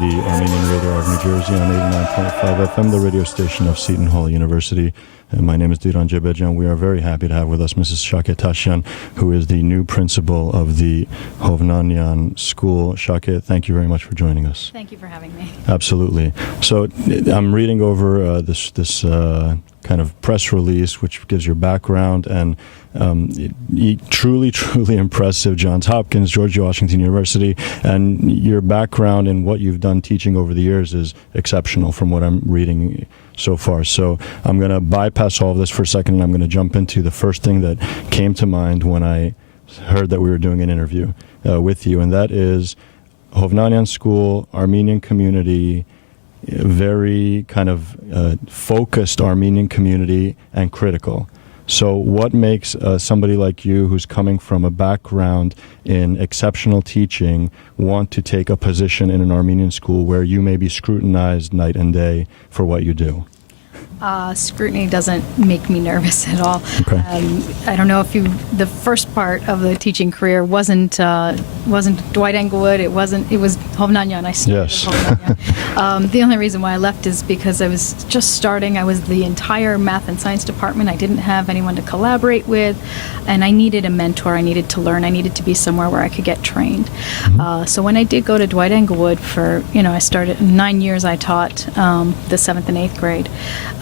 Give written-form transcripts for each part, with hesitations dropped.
the Armenian radio of New Jersey on 89.5 FM, the radio station of Seton Hall University. And my name is Diran Jebejan. We are very happy to have with us Mrs. SHAKEH TASHJIAN, who is the new principal of the Hovnanian school. SHAKEH, thank you very much for joining us. Thank you for having me. Absolutely. So I'm reading over this kind of press release, which gives your background, and truly impressive. Johns Hopkins, George Washington University, and your background and what you've done teaching over the years is exceptional from what I'm reading so far. So I'm going to bypass all of this for a second, and I'm going to jump into the first thing that came to mind when I heard that we were doing an interview with you, and that is Hovnanian school, Armenian community, very kind of focused Armenian community and critical. So what makes somebody like you, who's coming from a background in exceptional teaching, want to take a position in an Armenian school where you may be scrutinized night and day for what you do? Scrutiny doesn't make me nervous at all. Okay. I don't know if the first part of the teaching career wasn't Dwight Englewood. It was Hovnanian. I started Yes. at Hovnanian. The only reason why I left is because I was just starting. I was the entire math and science department. I didn't have anyone to collaborate with, and I needed a mentor. I needed to learn. I needed to be somewhere where I could get trained. Mm-hmm. So when I did go to Dwight Englewood I started 9 years. I taught the 7th and 8th grade.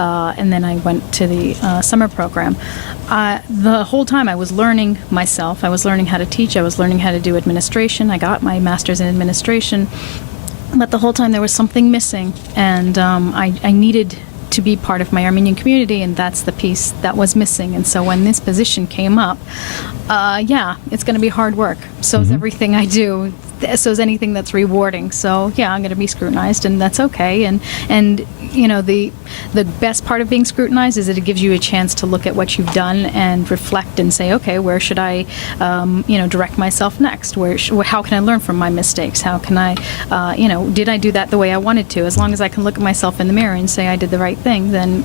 And then I went to the summer program. The whole time I was learning myself. I was learning how to teach. I was learning how to do administration. I got my master's in administration. But the whole time there was something missing, and I needed to be part of my Armenian community, and that's the piece that was missing. And so when this position came up, it's going to be hard work. So is everything I do. So is anything that's rewarding. So yeah, I'm going to be scrutinized, and that's okay. And the best part of being scrutinized is that it gives you a chance to look at what you've done and reflect and say, okay, where should I, direct myself next? How can I learn from my mistakes? How can I, did I do that the way I wanted to? As long as I can look at myself in the mirror and say I did the right thing, then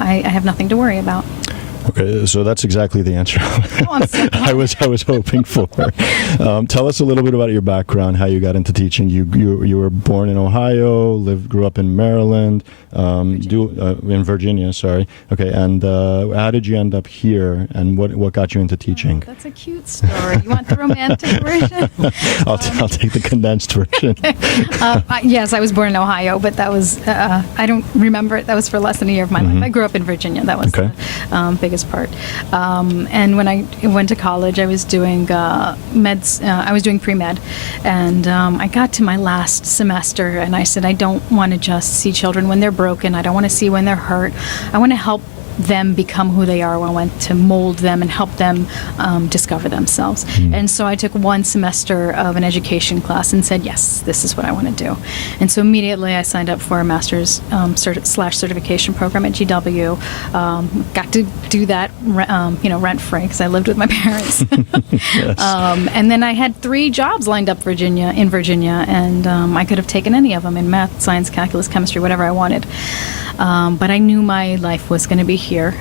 I have nothing to worry about. Okay, so that's exactly the answer I was hoping for. Tell us a little bit about your background, how you got into teaching. You were born in Ohio, grew up in Maryland, in Virginia. Sorry. Okay, and how did you end up here, and what got you into teaching? Oh, that's a cute story. You want the romantic version? I'll take the condensed version. Yes, I was born in Ohio, but that was I don't remember it. That was for less than a year of my life. I grew up in Virginia. That was the biggest part. And when I went to college, I was doing I was doing pre-med, and I got to my last semester, and I said, I don't want to just see children when they're broken. I don't want to see when they're hurt. I want to help them become who they are. I want to mold them and help them discover themselves. And so I took one semester of an education class and said, yes, this is what I want to do. And so immediately I signed up for a master's certification program at GW. Got to do that, rent-free, because I lived with my parents. Yes. And then I had 3 jobs lined up in Virginia, and I could have taken any of them in math, science, calculus, chemistry, whatever I wanted. But I knew my life was going to be here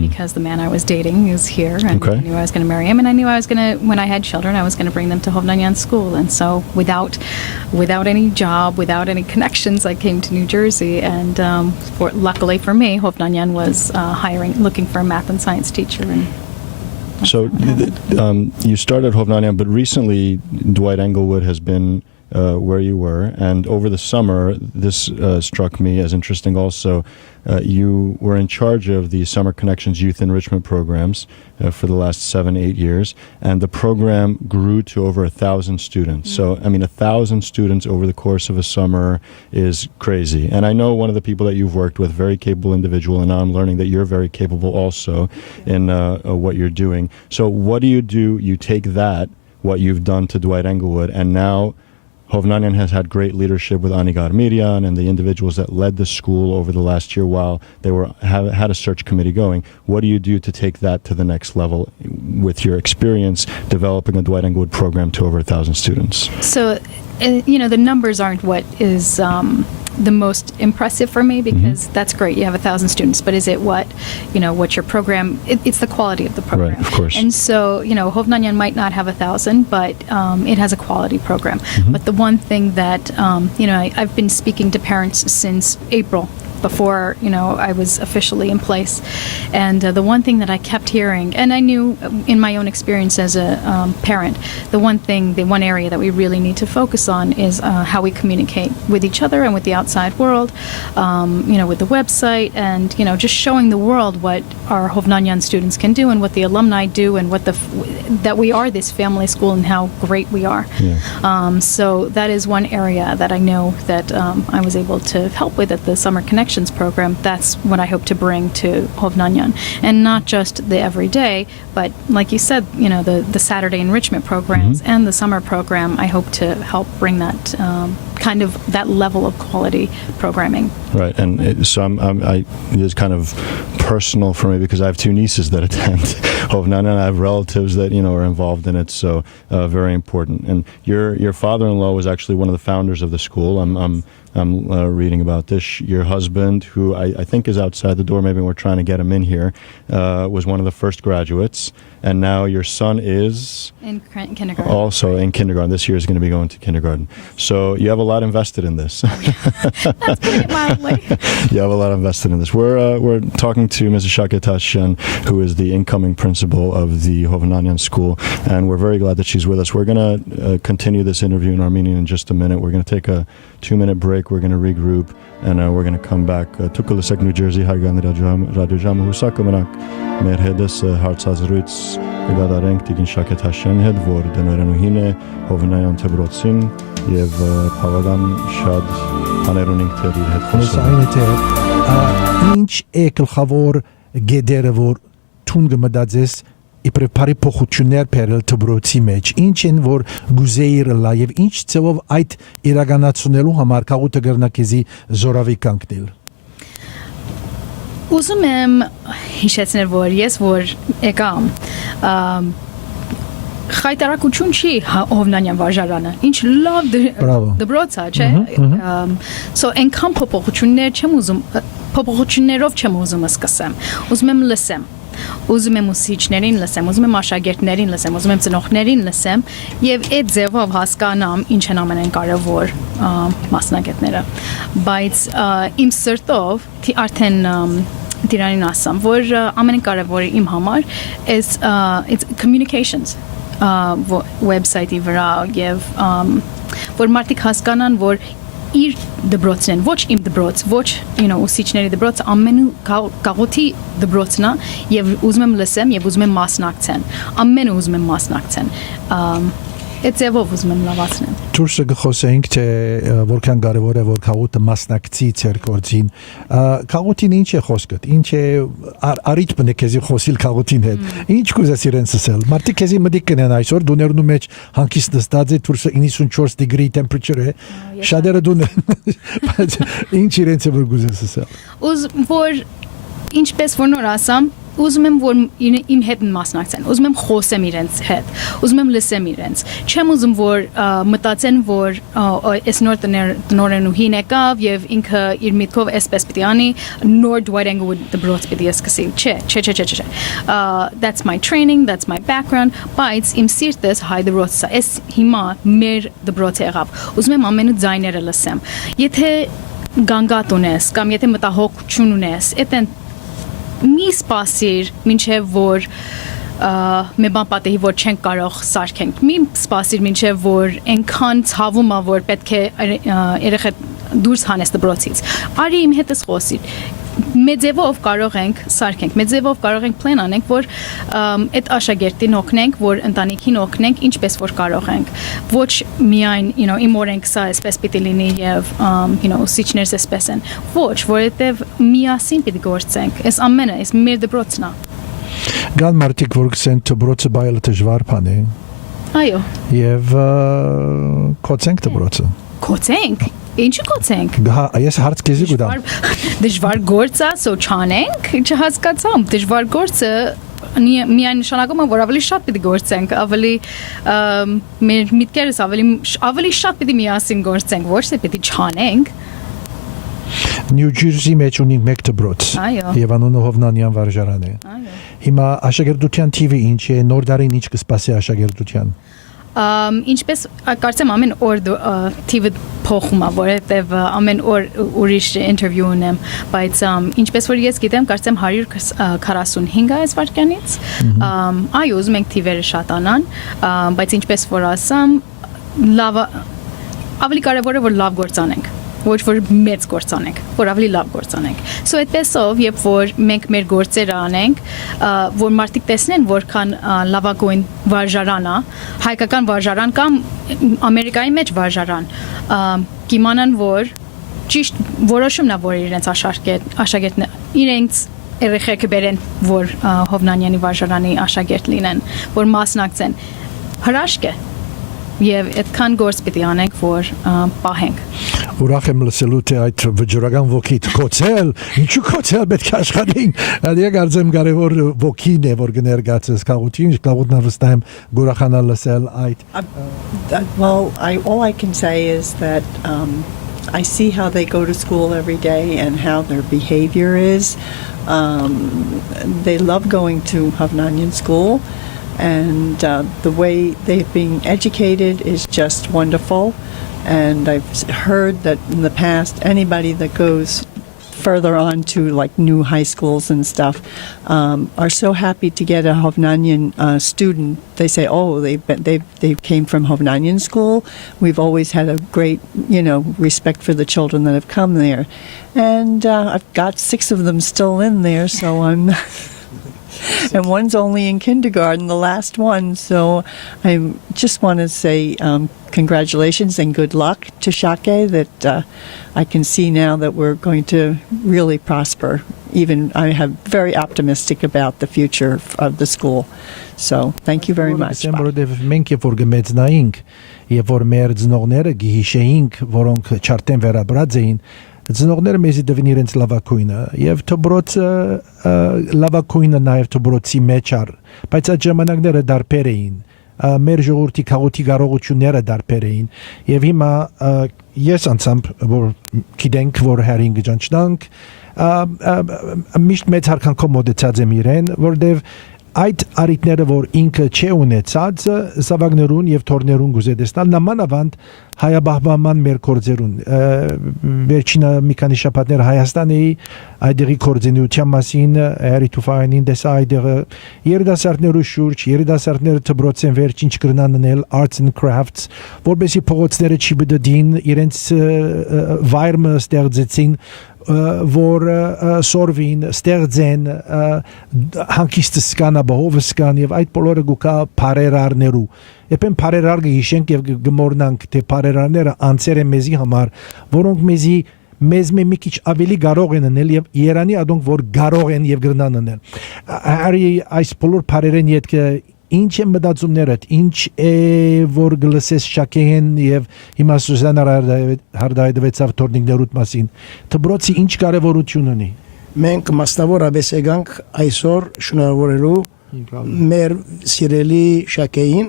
because the man I was dating is here, and I knew I was going to marry him, and I knew I was going to, when I had children, I was going to bring them to Hovnanian school. And so without any job, without any connections, I came to New Jersey, and luckily for me, Hovnanian was looking for a math and science teacher. And so you started Hovnanian, but recently Dwight Englewood has been where you were, and over the summer, this struck me as interesting also. You were in charge of the Summer Connections Youth Enrichment Programs for the last 7-8 years, and the program grew to over 1,000 students. So, 1,000 students over the course of a summer is crazy. And I know one of the people that you've worked with, very capable individual, and now I'm learning that you're very capable also in what you're doing. So what do? You take that, what you've done to Dwight Englewood, and now Hovnanian has had great leadership with Anigar Mirian and the individuals that led the school over the last year while they had a search committee going. What do you do to take that to the next level with your experience developing a Dwight Englewood program to over 1,000 students? So the numbers aren't what is the most impressive for me, because that's great. You have 1,000 students, but is it what your program? It's the quality of the program, right? Of course. And so Hovnanian might not have 1,000, but it has a quality program. But the one thing that I've been speaking to parents since April, before I was officially in place, and the one thing that I kept hearing, and I knew in my own experience as a parent, the one area that we really need to focus on is how we communicate with each other and with the outside world, with the website, and just showing the world what our Hovnanian students can do and what the alumni do, and that we are this family school and how great we are. Yeah. So that is one area that I know that I was able to help with at the Summer Connections program. That's what I hope to bring to Hovnanian, and not just the everyday, but like you said, the Saturday enrichment programs and the summer program. I hope to help bring that kind of that level of quality programming. Right, and it's kind of personal for me because I have two nieces that attend Hovnanian, and I have relatives that are involved in it. So very important. And your father-in-law was actually one of the founders of the school. I'm reading about this. Your husband, who I think is outside the door, maybe we're trying to get him in here, was one of the first graduates. And now your son is in kindergarten. Also in kindergarten. This year is going to be going to kindergarten. So you have a lot invested in this. That's putting it mildly. You have a lot invested in this. We're talking to Mrs. SHAKEH TASHJIAN, who is the incoming principal of the Hovnanian school, and we're very glad that she's with us. We're going to continue this interview in Armenian in just a minute. We're going to take a 2-minute break. We're going to regroup, and we're going to come back. Tukulisek, New Jersey, Hagan Radio Jam Husakamanak, Merhedes Hartzazruitz, Gadarenk, Tigin SHAKEH TASHJIAN Head, Vor Denerenuhine, Hovnanian Tebrotzin, Yev Pavagan Shad, Hanerunink Teri Head Ինչ գլխավոր գեդերը որ թուն գմդածես իբր բարի փոխություններ բերել դբրոցի մեջ ինչ են որ գուզեիրը լա եւ ինչ ծավով այդ իրականացնելու համար կաղուտը գրնակեզի զորավի կանգնել Ուզում եմ հիշեցնել որ ես որ եկամ Խայտարակություն չի Հովնանյան վարժարանը ինչ լավ դբրոց է չէ so այնքան փոփոխություններով չեմ ուզում սկսեմ ուզում եմ լսեմ ուզում եմ ուսուցիչներին լսեմ ուզում եմ աշակերտներին լսեմ ուզում եմ ծնողներին լսեմ եւ այդ ձևով հասկանամ ինչ են ամենակարևոր մասնագետները բայց իմ սրտով արդեն Տիրանին ասամ որ ամենակարևորը իմ համար is it's communications website-ի վրա եւ որ մարդիկ հասկանան որ իր դբրոցն են ոչ իմ դբրոց ոչ ուսուցիչների դբրոց ամենու գաղութի դբրոցն է եւ ուզում եմ լսեմ եւ ուզում եմ մասնակցեն ամենը ուզում եմ մասնակցեն Այդ ձևով ուզում եմ լավացնել Դուրսը գխոսենք թե որքան կարևոր է որ քաղուտը մասնակցի ծեր գործին քաղուտին ինչ է խոսքը ինչ է արիթ բնե քեզի խոսիլ քաղուտին հետ ինչ կուզես իրեն սսել մարդիկ քեզի մտիկ կնեն այսօր դուներնու մեջ հանկիստ նստած է դուրսը 94 degree temperature է շատերը դուներ բայց ինչ իրենց է որ կուզես սսել ուզում որ ինչպես որ նոր ասամ ուզում եմ որ իմ հետ մասնակցեն ուզում եմ խոսեմ իրենց հետ ուզում եմ լսեմ իրենց չեմ ուզում որ մտածեն որ այս նոր տնօրենուհին եկավ եւ ինքը իր միտքով էսպես պիտի անի նոր դվայրենգը դբրոց պիտի սկսի չէ that's my training that's my background բայց իմ սիրտս հայ դբրոցը էս հիմա մեր դբրոցը եղավ ուզում եմ ամենու ձայները լսեմ եթե գանգատ ունես կամ եթե մտահոգություն ունես այդեն մի սպասիր մինչև որ մեբան պատեհի որ չենք կարող սարքենք մի սպասիր մինչև որ այնքան ցավում է որ պետք է երեխա դուրս հանես դբրոցից արի իմ հետս խոսիր մեծևով կարող ենք սարքենք մեծևով կարող ենք պլան անենք որ այդ աշակերտին օգնենք որ ընտանիքին օգնենք ինչպես որ կարող ենք ոչ միայն իմ օրենք սա էսպես պիտի լինի եւ ուսուցիչներս էսպես են ոչ որովհետեւ միասին պիտի գործենք այս ամենը այս մեր դպրոցն է Գան մարդիկ որ գսեն դպրոցը բայել դժվար բան է Այո եւ կոչենք դպրոցը Կոչենք Ինչու կոչենք Ես հարց քեզի գուտամ Դժվար գործ է սո չանենք չհասկացամ դժվար գործը միայն նշանակում է, որ ավելի շատ պիտի գործենք, ավելի մեր միտքերս ավելի շատ պիտի միասին գործենք, ոչ թե պիտի չանենք։ Նյու Ջերսի մեջ ունենք մեկ դպրոց։ Այո։ Եվ անունը Հովնանյան վարժարան է։ Այո։ Հիմա աշակերտության թիվը ինչ է, նոր դարին ինչ կսպասի աշակերտության։ Ինչպես կարծեմ ամեն օր թիվը փոխում է, որովհետև ամեն օր ուրիշ ինտերվյու ունեմ, բայց ինչպես որ ես գիտեմ, կարծեմ 145 այս վարքյանից, այո, ուզում ենք թիվերը շատանան, բայց ինչպես որ ասամ, ավելի կարևոր է, որ լավ գործանենք, ոչ որ մեծ գործանենք, որ ավելի լավ գործանենք։ So այդպեսով, երբ որ մենք մեր գործերը անենք, որ մարդիկ տեսնեն որքան լավագույն վարժարան է, հայկական վարժարան կամ Ամերիկայի մեջ վարժարան, կիմանան, որ ճիշտ որոշումն է, որ իրենց աշակերտն իրենց երեխեքը բերեն, որ Հովնանյանի վարժարանի աշակերտ լինեն, որ մասնակցեն։ Հրաշք է։ Եվ այդքան գործ պիտի անենք, որ պահենք։ Ուրախ եմ լսելու թե այդ վճռական ոգիդ կոչել, ինչու կոչել պետք է աշխատենք։ Դա կարծեմ կարևոր ոգին է, որ կներկայացես քաղաքին, քաղաքն վստահ եմ գուրախանալ լսել այդ։ Well, all I can say is that I see how they go to school every day and how their behavior is. They love going to Hovnanian school. And the way they've been educated is just wonderful. And I've heard that in the past, anybody that goes further on to like new high schools and stuff are so happy to get a Hovnanian student. They say, "Oh, they came from Hovnanian school. We've always had a great, respect for the children that have come there." And I've got 6 of them still in there, so I'm. And one's only in kindergarten, the last one. So I just want to say congratulations and good luck to SHAKEH that I can see now that we're going to really prosper. Even I have very optimistic about the future of the school. So thank you very much. Մենք որ գմեցնայինք, եւ որ մեր ծնողները գիհիշեինք, որոնք չարտեն վերաբրած էին, ծնողները մեզի դվին իրենց լավակույնը եւ դբրոցը լավակույնը նաեւ դբրոցի մեջ առ, բայց այդ ժամանակները դարբեր էին, մեր ժողովրդի քաղաքի կարողությունները դարբեր էին եւ հիմա ես անցամբ որ գիտենք որ հերին գճանչնանք միշտ մեծ հարկանքով մոտեցած եմ իրեն որտեւ այդ արիտները որ ինքը չէ ունեցած սավագներուն եւ թորներուն գուզեդեսնալ նամանավանդ հայաբահբաման մեր կորձերուն վերջինը մի քանի շաբաթներ Հայաստանի այդերի կորձենության մասին հերիտուֆայինին դեսա այդերը երիտասարդներու շուրջ երիտասարդները դբրոցեն վերջին կգնան անել arts and crafts որբեսի փողոցները չի բդդին իրենց վայրը ստեղծեցին որ սորվին ստեղծեն հանկիստս կան ապահովս կան եւ այդ բոլորը գուկա բարերարներու Եպեն բարերարգը հիշենք եւ գմորնանք թե բարերարները անցեր են մեզի համար որոնք մեզ մի քիչ ավելի կարող են անել եւ Երանի ադոնք որ կարող են եւ գրնան անել Հարի այս բոլոր բարերեն յետքը ինչ է մտածումներդ ինչ է որ գլսես շակեհեն եւ հիմա Սուզանա հարդայդվեցավ տորնիկներուտ մասին դբրոցի ինչ կարեւորություն ունի Մենք մասնավորապես եկանք այսօր շնորհավորելու մեր սիրելի շակեին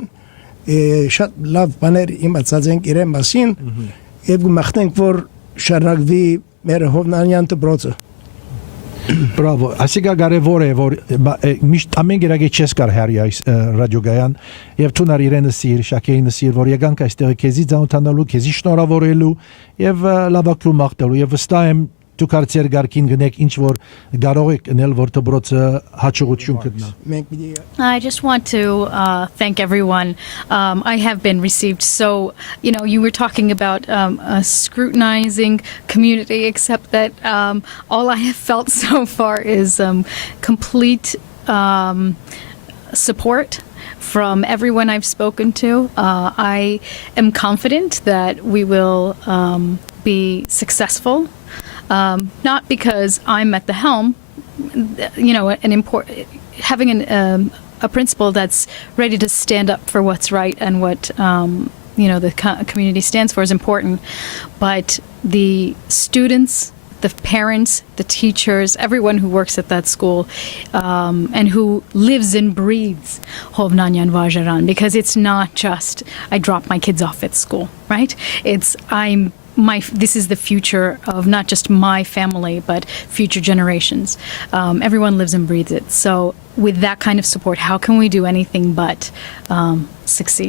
շատ լավ բաներ իմացած ենք իրեն մասին եւ գմախտենք որ շարժվի մեր Հովնանյան դպրոցը Bravo. Ասիկա կարևոր է որ միշտ ամեն գերագե չես կար հերի այս ռադիոգայան եւ ցունար իրենը սիր շակեինը սիր որ եկանք այստեղ քեզի ծանոթանալու քեզի շնորհավորելու եւ լավակու մաղթելու եւ վստահ եմ դու կարծեր գարկին գնեք ինչ որ կարող եք անել որ դպրոցը հաջողություն կգնա I just want to thank everyone. I have been received so, you were talking about a scrutinizing community, except that all I have felt so far is complete support from everyone I've spoken to. I am confident that we will be successful. Not because I'm at the helm, having a principal that's ready to stand up for what's right and what the community stands for is important. But the students, the parents, the teachers, everyone who works at that school, and who lives and breathes Hovnanian Vajaran, because it's not just I drop my kids off at school, right? This is the future of not just my family, but future generations. Everyone lives and breathes it. So with that kind of support, how can we do anything but succeed?